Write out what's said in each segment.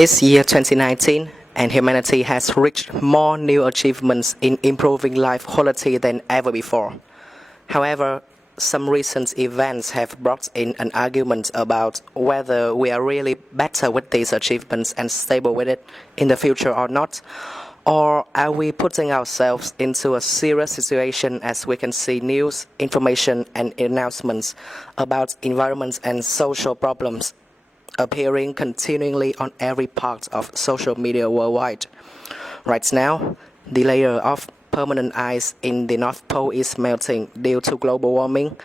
It's year 2019, and humanity has reached more new achievements in improving life quality than ever before. However, some recent events have brought in an argument about whether we are really better with these achievements and stable with it in the future or not, or are we putting ourselves into a serious situation as we can see news, information, and announcements about environment and social problems appearing continually on every part of social media worldwide. Right now, the layer of permanent ice in the North Pole is melting due to global warming.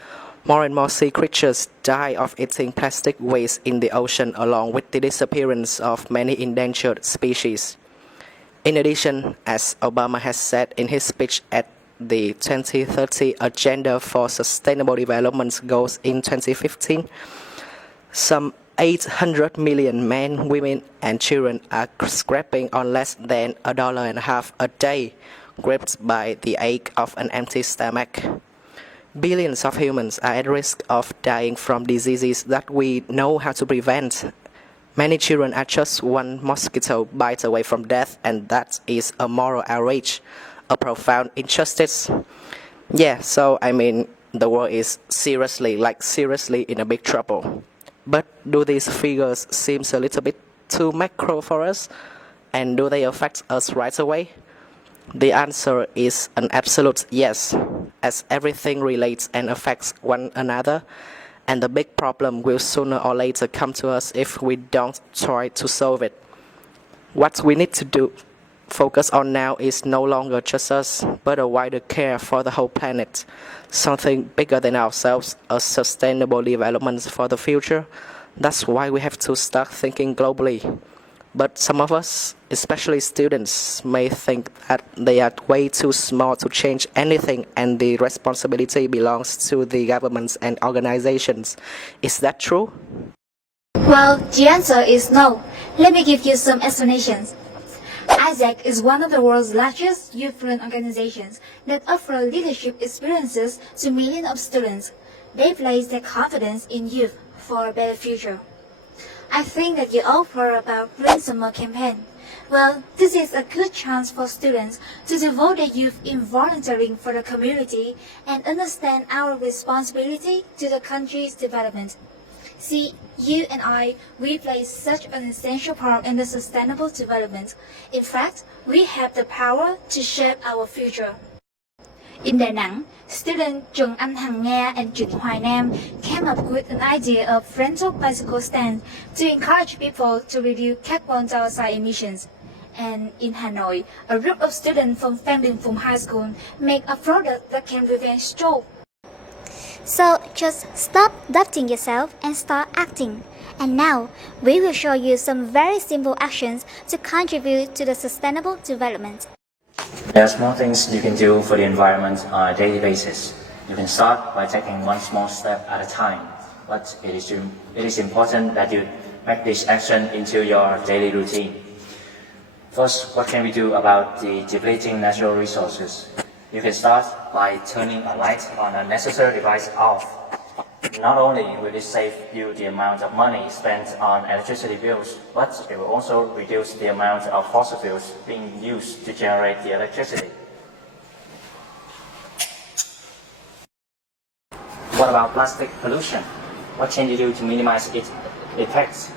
More and more sea creatures die of eating plastic waste in the ocean, along with the disappearance of many endangered species. In addition, as Obama has said in his speech at the 2030 Agenda for Sustainable Development Goals in 2015, some 800 million men, women, and children are scrapping on less than $1.50 a day, gripped by the ache of an empty stomach. Billions of humans are at risk of dying from diseases that we know how to prevent. Many children are just one mosquito bite away from death, and that is a moral outrage, a profound injustice. The world is seriously in a big trouble. But do these figures seem a little bit too macro for us? And do they affect us right away? The answer is an absolute yes, as everything relates and affects one another, and the big problem will sooner or later come to us if we don't try to solve it. What we need to focus on now is no longer just us, but a wider care for the whole planet, something bigger than ourselves, a sustainable development for the future. That's why we have to start thinking globally. But some of us, especially students, may think that they are way too small to change anything and the responsibility belongs to the governments and organizations. Is that true? Well, the answer is no. Let me give you some explanations. ISAC is one of the world's largest youth-run organizations that offer leadership experiences to millions of students. They place their confidence in youth for a better future. I think that you all heard about Spring Summer campaign. Well, this is a good chance for students to devote their youth in volunteering for the community and understand our responsibility to the country's development. See, you and we play such an essential part in the sustainable development. In fact, we have the power to shape our future. In Da Nang, students Trần Anh Hằng Nga and Trịnh Hoài Nam came up with an idea of rental bicycle stands to encourage people to reduce carbon dioxide emissions. And in Hanoi, a group of students from Phan Đình Phùng High School make a product that can prevent stroke. So just stop doubting yourself and start acting. And now, we will show you some very simple actions to contribute to the sustainable development. There are small things you can do for the environment on a daily basis. You can start by taking one small step at a time, but it is important that you make this action into your daily routine. First, what can we do about the depleting natural resources? You can start by turning a light on a necessary device off. Not only will it save you the amount of money spent on electricity bills, but it will also reduce the amount of fossil fuels being used to generate the electricity. What about plastic pollution? What can you do to minimize its effects?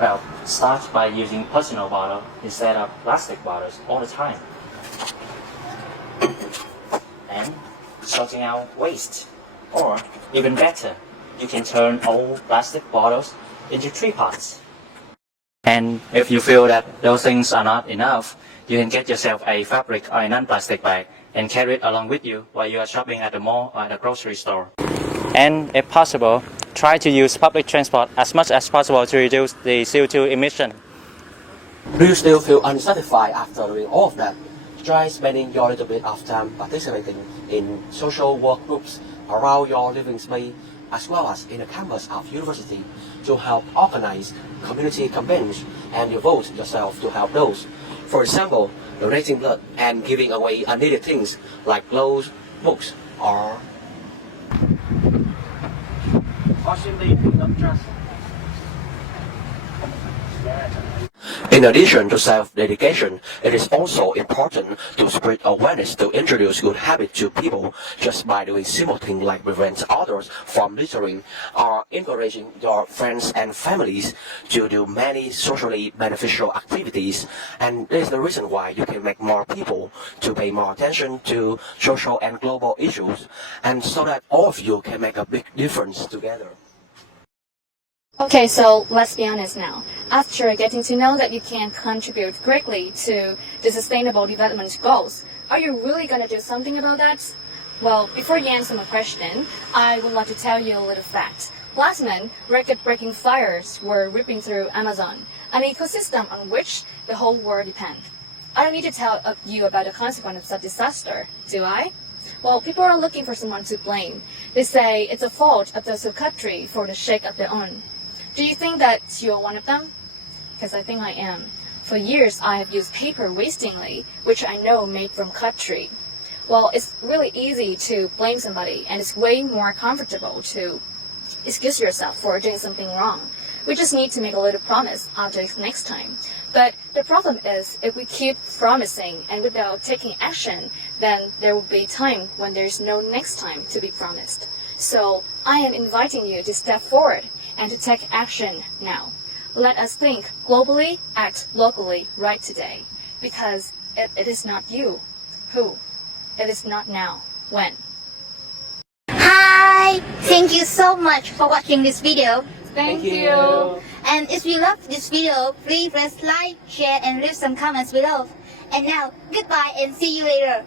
Well, start by using personal bottle instead of plastic bottles all the time. And sorting out waste. Or, even better, you can turn old plastic bottles into tree pots. And if you feel that those things are not enough, you can get yourself a fabric or a non-plastic bag and carry it along with you while you are shopping at the mall or at the grocery store. And if possible, try to use public transport as much as possible to reduce the CO2 emission. Do you still feel unsatisfied after doing all of that? Try spending your little bit of time participating in social work groups around your living space, as well as in the campus of university, to help organize community campaigns and devote yourself to help those. For example, donating blood and giving away unneeded things like clothes, books, or simply picking up trash. In addition to self-dedication, it is also important to spread awareness to introduce good habits to people just by doing simple things like prevent others from littering or encouraging your friends and families to do many socially beneficial activities. And this is the reason why you can make more people to pay more attention to social and global issues, and so that all of you can make a big difference together. Okay, so let's be honest now. After getting to know that you can contribute greatly to the Sustainable Development Goals, are you really going to do something about that? Well, before you answer my question, I would like to tell you a little fact. Last month, record-breaking fires were ripping through Amazon, an ecosystem on which the whole world depends. I don't need to tell you about the consequence of such disaster, do I? Well, people are looking for someone to blame. They say it's the fault of those who cut trees for the sake of their own. Do you think that you're one of them? Because I think I am. For years, I have used paper wastingly, which I know made from cut tree. Well, it's really easy to blame somebody, and it's way more comfortable to excuse yourself for doing something wrong. We just need to make a little promise after next time. But the problem is, if we keep promising and without taking action, then there will be time when there's no next time to be promised. So I am inviting you to step forward and to take action now. Let us think globally, act locally right today. Because it is not you who. It is not now. When. Hi! Thank you so much for watching this video. Thank you. And if you love this video, please press like, share and leave some comments below. And now, goodbye and see you later.